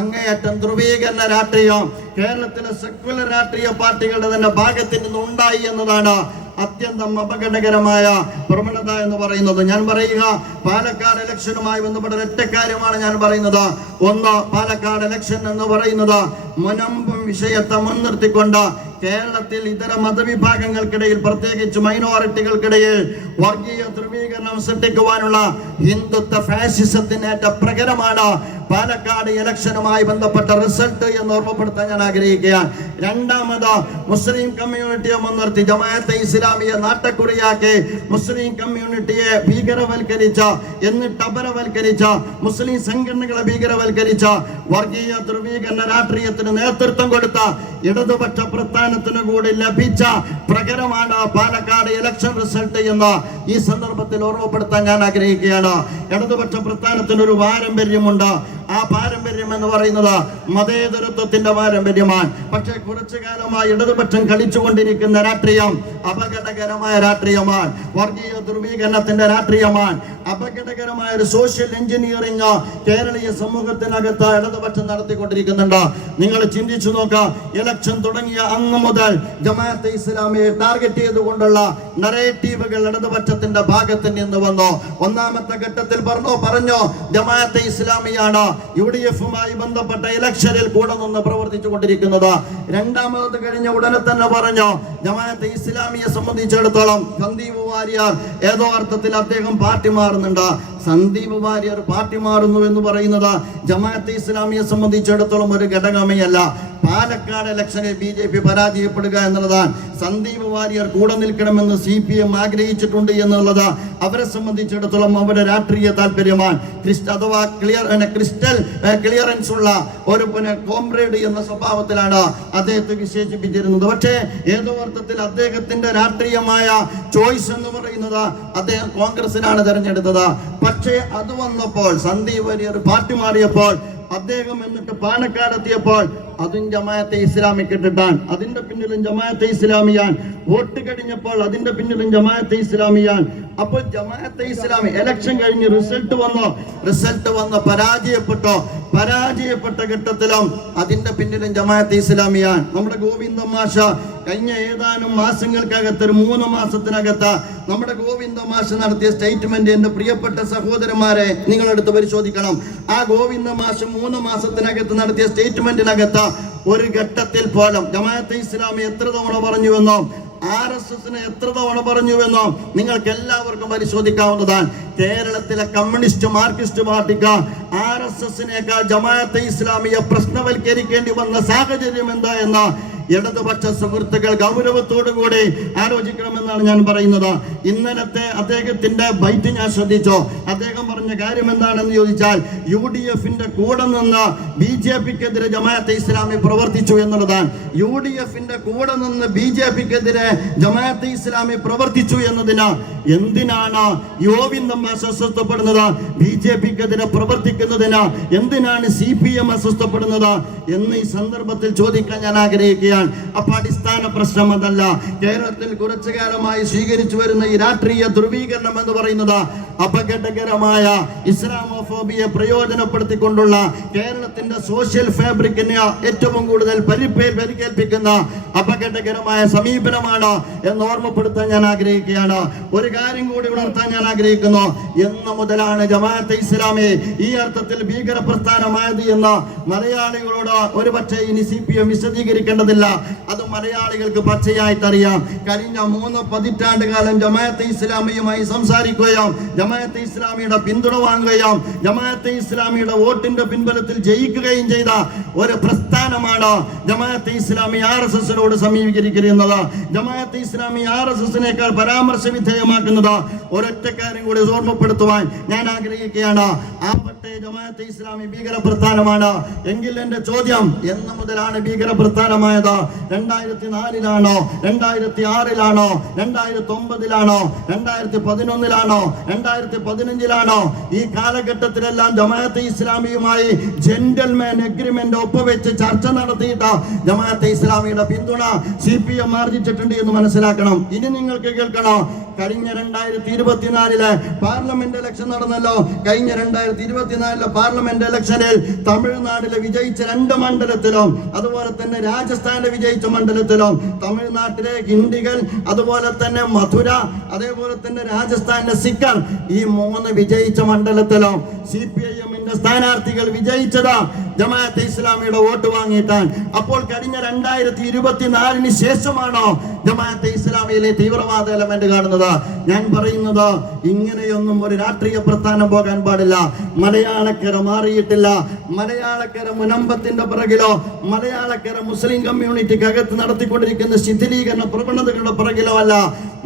അങ്ങേയറ്റം ധ്രുവീകരണ രാഷ്ട്രീയം കേരളത്തിലെ സെക്യുലർ രാഷ്ട്രീയ പാർട്ടികളുടെ തന്നെ ഭാഗത്തിൽ നിന്ന് ഉണ്ടായി എന്നതാണ് അത്യന്തം അപകടകരമായ പ്രവണത എന്ന് പറയുന്നത്. ഞാൻ പറയുക പാലക്കാട് ഇലക്ഷനുമായി ബന്ധപ്പെട്ട ഒരൊറ്റ കാര്യമാണ് ഞാൻ പറയുന്നത്. ഒന്ന് പാലക്കാട് ഇലക്ഷൻ എന്ന് പറയുന്നത് മുനമ്പും വിഷയത്തെ മുൻനിർത്തിക്കൊണ്ട് കേരളത്തിൽ ഇതര മതവിഭാഗങ്ങൾക്കിടയിൽ പ്രത്യേകിച്ച് മൈനോറിറ്റികൾക്കിടയിൽ വർഗീയ ധ്രുവീകരണം സൃഷ്ടിക്കുവാനുള്ള ഹിന്ദുത്വ ഫാസിസത്തിനേറ്റ പ്രകരമാണ് പാലക്കാട് ഇലക്ഷനുമായി ബന്ധപ്പെട്ട റിസൾട്ട് എന്ന് ഓർമ്മപ്പെടുത്താൻ ഞാൻ ആഗ്രഹിക്കുകയാണ്. രണ്ടാമത് മുസ്ലിം കമ്മ്യൂണിറ്റിയെ മുൻനിർത്തി ജമാഅത്തെ ഇസ്ലാമിയെ നാട്ടക്കുറിയാക്കി മുസ്ലിം കമ്മ്യൂണിറ്റിയെ ഭീകരവൽക്കരിച്ച എന്നിട്ട് അപരവൽക്കരിച്ച മുസ്ലിം സംഘടനകളെ ഭീകരവൽക്കരിച്ച വർഗീയ ധ്രുവീകരണ രാഷ്ട്രീയത്തിന് നേതൃത്വം കൊടുത്ത ഇടതുപക്ഷ പ്രസ്ഥാനത്തിന് കൂടി ലഭിച്ച പ്രകരമാണ് പാലക്കാട് ഇലക്ഷൻ റിസൾട്ട് എന്ന് ഈ സന്ദർഭത്തിൽ ഓർമ്മപ്പെടുത്താൻ ഞാൻ ആഗ്രഹിക്കുകയാണ്. ഇടതുപക്ഷ പ്രസ്ഥാനത്തിന് ഒരു പാരമ്പര്യമുണ്ട്. ആ പാരമ്പര്യം എന്ന് പറയുന്നത് മതേതരത്വത്തിന്റെ പാരമ്പര്യമാണ്. പക്ഷേ കുറച്ചു കാലമായി ഇടതുപക്ഷം കളിച്ചുകൊണ്ടിരിക്കുന്ന രാഷ്ട്രീയം അപകടകരമായ രാഷ്ട്രീയമാണ്. വർഗീയ ധ്രുവീകരണത്തിന്റെ രാഷ്ട്രീയമാണ്. അപകടകരമായ ഒരു സോഷ്യൽ എഞ്ചിനീയറിംഗ് കേരളീയ സമൂഹത്തിനകത്ത് ഇടതുപക്ഷം നടത്തിക്കൊണ്ടിരിക്കുന്നുണ്ട്. നിങ്ങൾ ചിന്തിച്ചു നോക്കുക ഇലക്ഷൻ തുടങ്ങിയ അന്ന് മുതൽ ജമാഅത്തെ ഇസ്ലാമിയെ ടാർഗറ്റ് ചെയ്തുകൊണ്ടുള്ള നറേറ്റീവുകൾ ഇടതുപക്ഷത്തിന്റെ ഭാഗത്ത് നിന്ന് വന്നു. ഒന്നാമത്തെ ഘട്ടത്തിൽ പറഞ്ഞോ പറഞ്ഞോ ജമാഅത്തെ ഇസ്ലാമിയാണ് യു ഡി എഫുമായി ബന്ധപ്പെട്ട ഇലക്ഷനിൽ കൂടെ നിന്ന് പ്രവർത്തിച്ചു കൊണ്ടിരിക്കുന്നത്. രണ്ടാമത് കഴിഞ്ഞ ഉടനെ തന്നെ പറഞ്ഞു ജമാഅത്തെ ഇസ്ലാമിയെ സംബന്ധിച്ചിടത്തോളം സന്ദീപ് വാര്യർ ഏതോ അർത്ഥത്തിൽ അദ്ദേഹം പാർട്ടി മാറുന്നുണ്ട്. സന്ദീപ് വാര്യർ പാർട്ടി മാറുന്നു എന്ന് പറയുന്നത് ജമാഅത്തെ ഇസ്ലാമിയെ സംബന്ധിച്ചിടത്തോളം ഒരു ഘടകമേ അല്ല. പാലക്കാട് ഇലക്ഷനിൽ ബി ജെ പി പരാജയപ്പെടുക എന്നുള്ളതാണ്. സന്ദീപ് വാര്യർ കൂടെ നിൽക്കണമെന്ന് സി പി എം ആഗ്രഹിച്ചിട്ടുണ്ട് എന്നുള്ളത് അവരെ സംബന്ധിച്ചിടത്തോളം അവരുടെ രാഷ്ട്രീയ താല്പര്യമാണ്. ക്രിസ്റ്റ് അഥവാ ക്ലിയർ പിന്നെ ക്രിസ്റ്റൽ ക്ലിയറൻസ് ഉള്ള ഒരു പിന്നെ കോംറേഡ് എന്ന സ്വഭാവത്തിലാണ് അദ്ദേഹത്തെ വിശേഷിപ്പിച്ചിരുന്നത്. പക്ഷേ ഏതോ അർത്ഥത്തിൽ അദ്ദേഹത്തിന്റെ രാഷ്ട്രീയമായ ചോയ്സ് എന്ന് പറയുന്നത് അദ്ദേഹം കോൺഗ്രസിനാണ് തെരഞ്ഞെടുത്തത്. പക്ഷേ അത് വന്നപ്പോൾ സന്ദീപ് വാര്യർ പാർട്ടി മാറിയപ്പോൾ അദ്ദേഹം എന്നിട്ട് പാലക്കാട് എത്തിയപ്പോൾ അതും ജമാഅത്തെ ഇസ്ലാമിക്ക് ഇട്ടിട്ടാൻ അതിന്റെ പിന്നിലും ജമാഅത്തെ ഇസ്ലാമിയാൻ. വോട്ട് കഴിഞ്ഞപ്പോൾ അതിന്റെ പിന്നിലും ജമാഅത്തെ ഇസ്ലാമിയാൻ. അപ്പോൾ ജമാഅത്തെ ഇസ്ലാമി ഇലക്ഷൻ കഴിഞ്ഞ് റിസൾട്ട് വന്നോ? റിസൾട്ട് വന്നോ? പരാജയപ്പെട്ടോ? പരാജയപ്പെട്ട ഘട്ടത്തിലും അതിന്റെ പിന്നിലും ജമാഅത്തെ ഇസ്ലാമിയാൻ. നമ്മുടെ ഗോവിന്ദ മാഷ കഴിഞ്ഞ ഏതാനും മാസങ്ങൾക്കകത്ത് ഒരു മൂന്ന് മാസത്തിനകത്ത് നമ്മുടെ ഗോവിന്ദ മാഷ നടത്തിയ സ്റ്റേറ്റ്മെന്റ് എന്റെ പ്രിയപ്പെട്ട സഹോദരന്മാരെ നിങ്ങളെടുത്ത് പരിശോധിക്കണം. ആ ഗോവിന്ദ മാഷ മൂന്ന് മാസത്തിനകത്ത് നടത്തിയ സ്റ്റേറ്റ്മെന്റിനകത്ത് ഒരു ഘട്ടത്തിൽ പോലും ജമാഅത്തെ ഇസ്ലാമി എത്ര തവണ പറഞ്ഞുവെന്നോ ആർ എസ് എസിന് എത്ര തവണ പറഞ്ഞുവെന്നോ നിങ്ങൾക്ക് എല്ലാവർക്കും പരിശോധിക്കാവുന്നതാണ്. കേരളത്തിലെ കമ്മ്യൂണിസ്റ്റ് മാർക്സിസ്റ്റ് പാർട്ടിക്ക് ആർ എസ് എസിനേക്കാൾ ജമാഅത്തെ ഇസ്ലാമിയെ പ്രശ്നവൽക്കരിക്കേണ്ടി വന്ന സാഹചര്യം എന്താ എന്ന് ഇടതുപക്ഷ സുഹൃത്തുക്കൾ ഗൗരവത്തോടുകൂടി ആലോചിക്കണമെന്നാണ് ഞാൻ പറയുന്നത്. ഇന്നലത്തെ അദ്ദേഹത്തിന്റെ ബൈറ്റ് ഞാൻ ശ്രദ്ധിച്ചോ? അദ്ദേഹം പറഞ്ഞ കാര്യം എന്താണെന്ന് ചോദിച്ചാൽ യു ഡി എഫിന്റെ കൂടെ നിന്ന് ബി ജെ പിക്കെതിരെ ജമാഅത്തെ ഇസ്ലാമി പ്രവർത്തിച്ചു എന്നുള്ളതാണ്. യു ഡി എഫിന്റെ കൂടെ നിന്ന് ബി ജെ പിക്കെതിരെ ജമാഅത്തെ ഇസ്ലാമി പ്രവർത്തിച്ചു എന്നതിന് എന്തിനാണ് യോവിൻ നമ്മ അസ്വസ്ഥപ്പെടുന്നത്? ബി ജെ പിക്കെതിരെ പ്രവർത്തിക്കുന്നതിന് എന്തിനാണ് സി പി എം അസ്വസ്ഥപ്പെടുന്നത്? എന്ന് ഈ സന്ദർഭത്തിൽ ചോദിക്കാൻ ഞാൻ ആഗ്രഹിക്കുകയാണ് അപ്പൊ അടിസ്ഥാന പ്രശ്നം അതല്ല കേരളത്തിൽ കുറച്ചു കാലമായി സ്വീകരിച്ചു വരുന്ന ഈ രാഷ്ട്രീയ ധ്രുവീകരണം എന്ന് പറയുന്നത് അപകടകരമായ ഇസ്ലാമോഫോബിയെ പ്രയോജനപ്പെടുത്തിക്കൊണ്ടുള്ള കേരളത്തിന്റെ സോഷ്യൽ ഫാബ്രിക്കിന് ഏറ്റവും കൂടുതൽ പരിക്കേൽപ്പിക്കുന്ന അപകടകരമായ സമീപനമാണ് എന്ന് ഓർമ്മപ്പെടുത്താൻ ഞാൻ ആഗ്രഹിക്കുകയാണ്. ഒരു കാര്യം കൂടി ഉണർത്താൻ ഞാൻ ആഗ്രഹിക്കുന്നു. എന്ന് മുതലാണ് ജമാഅത്തെ ഇസ്ലാമി ഈ അർത്ഥത്തിൽ ഭീകര പ്രസ്ഥാനമായത് എന്ന് മലയാളികളോട് ഒരുപക്ഷെ ഇനി സി പി എം വിശദീകരിക്കേണ്ടതില്ല. അത് മലയാളികൾക്ക് പച്ചയായിട്ടറിയാം കഴിഞ്ഞ മൂന്ന് പതിറ്റാണ്ട് കാലം ജമാഅത്തെ ഇസ്ലാമിയുമായി സംസാരിക്കുകയും ജമാഅത്തെ ഇസ്ലാമിയുടെ പിന്തുണ വാങ്ങുകയും ജമാഅത്തെ ഇസ്ലാമിയുടെ വോട്ടിന്റെ പിൻബലത്തിൽ ജയിക്കുകയും ചെയ്ത ഒരു പ്രസ്ഥാനമാണ് ജമാഅത്തെ ഇസ്ലാമി ആർ എസ് എസിനോട് സമീപിക്കുന്നത് ജമാഅത്തെ ഇസ്ലാമി ആർ എസ് എസിനേക്കാൾ പരാമർശ വിധേയമാക്കുന്നത് ഒരൊറ്റ കാര്യം കൂടി ഓർമ്മപ്പെടുത്തുവാൻ ഞാൻ ആഗ്രഹിക്കുകയാണ്. ആ ജമാഅത്തെ ഇസ്ലാമി ഭീകര പ്രസ്ഥാനമാണ് എങ്കിൽ എന്റെ ചോദ്യം എന്ന് മുതലാണ് ഭീകര പ്രസ്ഥാനമായത് രണ്ടായിരത്തി നാലിലാണോ രണ്ടായിരത്തി ആറിലാണോ രണ്ടായിരത്തി ഒമ്പതിലാണോ രണ്ടായിരത്തി പതിനൊന്നിലാണോ രണ്ടായിരത്തി പതിനഞ്ചിലാണോ ഈ കാലഘട്ടത്തിലെല്ലാം ജമാഅത്തെ ഇസ്ലാമിയുമായി ജെന്റൽമാൻ അഗ്രിമെന്റ് ഒപ്പുവെച്ച് ചർച്ച നടത്തിയിട്ട് ജമാഅത്തെ ഇസ്ലാമിയുടെ പിന്തുണ സി പി എം ആർജിച്ചിട്ടുണ്ട് എന്ന് മനസ്സിലാക്കണം. ഇനി നിങ്ങൾക്ക് കേൾക്കണോ. കഴിഞ്ഞ രണ്ടായിരത്തി ഇരുപത്തിനാലിൽ പാർലമെന്റ് ഇലക്ഷൻ നടന്നല്ലോ. കഴിഞ്ഞ രണ്ടായിരത്തി ഇരുപത്തിനാലിലെ പാർലമെന്റ് ഇലക്ഷനിൽ തമിഴ്നാട്ടിലെ വിജയിച്ച രണ്ട് മണ്ഡലത്തിലും അതുപോലെ തന്നെ രാജസ്ഥാനിലെ വിജയിച്ച മണ്ഡലത്തിലും തമിഴ്നാട്ടിലെ ഹിന്ദികൾ അതുപോലെ തന്നെ മധുര അതേപോലെ തന്നെ രാജസ്ഥാനിലെ സിക്കർ ഈ മൂന്ന് വിജയിച്ച മണ്ഡലത്തിലും സി പി ഐ എമ്മിന്റെ സ്ഥാനാർത്ഥികൾ വിജയിച്ചത്. ജമാഅത്തെ ഇസ്ലാമിയുടെ വോട്ട് വാങ്ങിയിട്ടാണ്. അപ്പോൾ കഴിഞ്ഞ രണ്ടായിരത്തി ഇരുപത്തിനാലിന് ശേഷമാണോ ജമാഅത്തെ ഇസ്ലാമിയിലെ തീവ്രവാദ എലമെന്റ് കാണുന്നത്? ഞാൻ പറയുന്നത് ഇങ്ങനെയൊന്നും ഒരു രാഷ്ട്രീയ പ്രസ്ഥാനം പോകാൻ പാടില്ല. മലയാളക്കര മാറിയിട്ടില്ല. മലയാളക്കര മുനമ്പത്തിന്റെ പിറകിലോ മലയാളക്കര മുസ്ലിം കമ്മ്യൂണിറ്റിക്കകത്ത് നടത്തിക്കൊണ്ടിരിക്കുന്ന ശിഥിലീകരണ പ്രവണതകളുടെ പിറകിലോ അല്ല.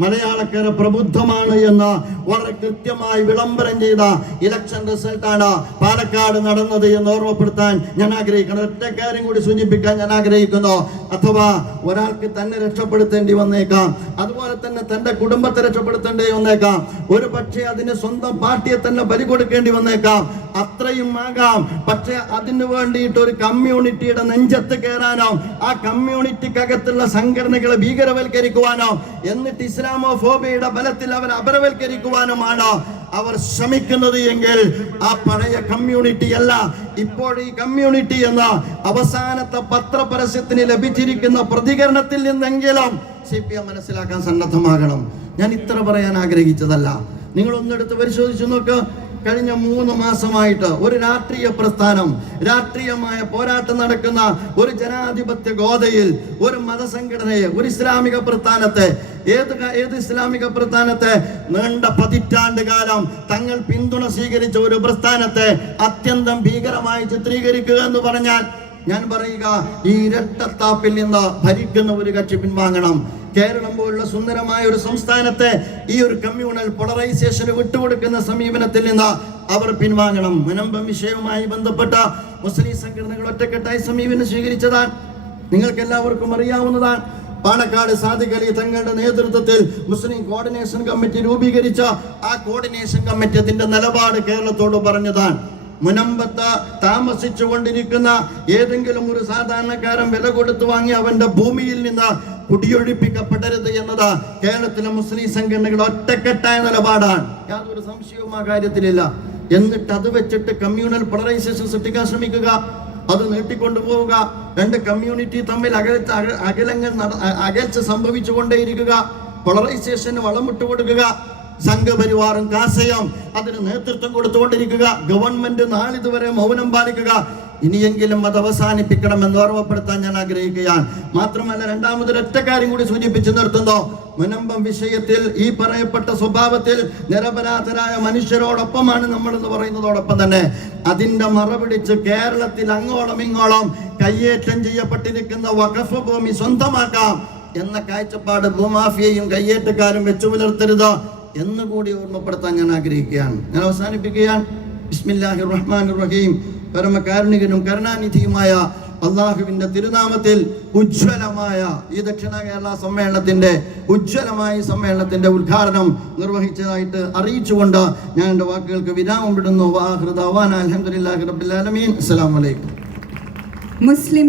മലയാളക്കര പ്രബുദ്ധമാണ് എന്ന് വളരെ കൃത്യമായി വിളംബരം ചെയ്ത ഇലക്ഷൻ റിസൾട്ടാണ് പാലക്കാട് നടന്നത് എന്ന് ഓർമ്മപ്പെടുത്താൻ ഞാൻ ആഗ്രഹിക്കണം ഒറ്റ കാര്യം കൂടി സൂചിപ്പിക്കാൻ ഞാൻ ആഗ്രഹിക്കുന്നു അഥവാ ഒരാൾക്ക് തന്നെ രക്ഷപ്പെടുത്തേണ്ടി വന്നേക്കാം. അതുപോലെ തന്നെ തന്റെ കുടുംബത്തെ രക്ഷപ്പെടുത്തേണ്ടി വന്നേക്കാം. ഒരു പക്ഷേ അതിന് സ്വന്തം പാർട്ടിയെ തന്നെ ബലി കൊടുക്കേണ്ടി വന്നേക്കാം. അത്രയും ആകാം. പക്ഷേ അതിനു വേണ്ടിയിട്ട് ഒരു കമ്മ്യൂണിറ്റിയുടെ നെഞ്ചത്ത് കയറാനോ ആ കമ്മ്യൂണിറ്റിക്കകത്തുള്ള സംഘടനകളെ ഭീകരവൽക്കരിക്കുവാനോ എന്നിട്ട് ഇസ്ലാമോ ഫോബിയുടെ ബലത്തിൽ അവരെ അപരവൽക്കരിക്കുവാനുമാണ്? അവർ ശ്രമിക്കുന്നത് എങ്കിൽ ആ പഴയ കമ്മ്യൂണിറ്റി അല്ല. ഇപ്പോൾ ഈ കമ്മ്യൂണിറ്റി എന്ന അവസാനത്തെ പത്രപരസ്യത്തിന് ലഭിച്ചിരിക്കുന്ന പ്രതികരണത്തിൽ നിന്നെങ്കിലും സി പി എം മനസ്സിലാക്കാൻ സന്നദ്ധമാകണം. ഞാൻ ഇത്ര പറയാൻ ആഗ്രഹിച്ചതല്ല. നിങ്ങൾ ഒന്നെടുത്ത് പരിശോധിച്ചു നോക്ക്. കഴിഞ്ഞ മൂന്ന് മാസമായിട്ട് ഒരു രാഷ്ട്രീയ പ്രസ്ഥാനം രാഷ്ട്രീയമായ പോരാട്ടം നടക്കുന്ന ഒരു ജനാധിപത്യ ഗോതയിൽ ഒരു മതസംഘടനയെ ഒരു ഇസ്ലാമിക പ്രസ്ഥാനത്തെ ഏത് ഏത് ഇസ്ലാമിക പ്രസ്ഥാനത്തെ നീണ്ട പതിറ്റാണ്ട് കാലം തങ്ങൾ പിന്തുണ സ്വീകരിച്ച ഒരു പ്രസ്ഥാനത്തെ അത്യന്തം ഭീകരമായി ചിത്രീകരിക്കുക എന്ന് പറഞ്ഞാൽ ഞാൻ പറയുക ഈ ഇരട്ടത്താപ്പിൽ നിന്ന് ഭരിക്കുന്ന ഒരു കക്ഷി പിൻവാങ്ങണം. കേരളം പോലുള്ള സുന്ദരമായ ഒരു സംസ്ഥാനത്തെ ഈ ഒരു കമ്മ്യൂണൽ പോളറൈസേഷന് വിട്ടുകൊടുക്കുന്ന സമീപനത്തിൽ നിന്ന് അവർ പിൻവാങ്ങണം. മുനമ്പം വിഷയവുമായി ബന്ധപ്പെട്ട മുസ്ലിം സംഘടനകൾ ഒറ്റക്കെട്ടായി സമീപനം സ്വീകരിച്ചതാണ്. നിങ്ങൾക്ക് എല്ലാവർക്കും അറിയാവുന്നതാണ്. പാണക്കാട് സാദിഖ് അലി തങ്ങളുടെ നേതൃത്വത്തിൽ മുസ്ലിം കോർഡിനേഷൻ കമ്മിറ്റി രൂപീകരിച്ച ആ കോർഡിനേഷൻ കമ്മിറ്റി അതിന്റെ നിലപാട് കേരളത്തോട് പറഞ്ഞതാണ്. മുനമ്പത്ത് താമസിച്ചു കൊണ്ടിരിക്കുന്ന ഏതെങ്കിലും ഒരു സാധാരണക്കാരൻ വില കൊടുത്തു വാങ്ങി അവന്റെ ഭൂമിയിൽ നിന്ന് കുടിയൊഴിപ്പിക്കപ്പെടരുത് എന്നത് കേരളത്തിലെ മുസ്ലിം സംഘടനകൾ ഒറ്റക്കെട്ടായ നിലപാടാണ്. യാതൊരു സംശയവും ആ കാര്യത്തിലില്ല. എന്നിട്ട് അത് വെച്ചിട്ട് കമ്മ്യൂണൽ പോളറൈസേഷൻ സൃഷ്ടിക്കാൻ ശ്രമിക്കുക. അത് നീട്ടിക്കൊണ്ടു പോവുക. രണ്ട് കമ്മ്യൂണിറ്റി തമ്മിൽ അകലത്ത് അക- അകലങ്ങൾ അകൽച്ച സംഭവിച്ചു കൊണ്ടേയിരിക്കുക പോളറൈസേഷന് വളമിട്ട് കൊടുക്കുക സംഘപരിവാറും കാസയം അതിന് നേതൃത്വം കൊടുത്തുകൊണ്ടിരിക്കുക. ഗവൺമെന്റ് നാളിതുവരെ മൗനം പാലിക്കുക. ഇനിയെങ്കിലും അത് അവസാനിപ്പിക്കണം എന്ന് ഓർമ്മപ്പെടുത്താൻ ഞാൻ ആഗ്രഹിക്കുകയാണ്. മാത്രമല്ല രണ്ടാമതൊരൊറ്റ കാര്യം കൂടി സൂചിപ്പിച്ചു നിർത്തുന്നു. മുനമ്പം വിഷയത്തിൽ ഈ പറയപ്പെട്ട സ്വഭാവത്തിൽ നിരപരാധരായ മനുഷ്യരോടൊപ്പമാണ് നമ്മൾ എന്ന് പറയുന്നതോടൊപ്പം തന്നെ അതിന്റെ മറപിടിച്ച് കേരളത്തിൽ അങ്ങോളം ഇങ്ങോളം കയ്യേറ്റം ചെയ്യപ്പെട്ടിരിക്കുന്ന വഖഫ് ഭൂമി സ്വന്തമാക്കാം എന്ന കാഴ്ചപ്പാട് ഭൂമാഫിയയും കയ്യേറ്റക്കാരും വെച്ചു പുലർത്തരുത്. എന്നുകൂടി ഓർമ്മപ്പെടുത്താൻ ഞാൻ ആഗ്രഹിക്കുകയാണ്. ഞാൻ അവസാനിപ്പിക്കുകയാണ്. ബിസ്മില്ലാഹി റഹ്മാൻ റഹീം പരമകാരുണികനും കരുണാനിധിയുമായ അള്ളാഹുവിന്റെ തിരുനാമത്തിൽ ഉജ്ജ്വലമായ ഈ ദക്ഷിണ കേരള സമ്മേളനത്തിന്റെ ഉജ്ജ്വലമായ സമ്മേളനത്തിന്റെ ഉദ്ഘാടനം നിർവഹിച്ചതായിട്ട് അറിയിച്ചുകൊണ്ട് ഞാൻ എന്റെ വാക്കുകൾക്ക് വിരാമം വിടുന്നു വാഹൃദ അലഹമുല്ലാഹി റബ്ബിൽ ആലമീൻ. അസ്സലാമു അലൈക്കും. മുസ്ലിം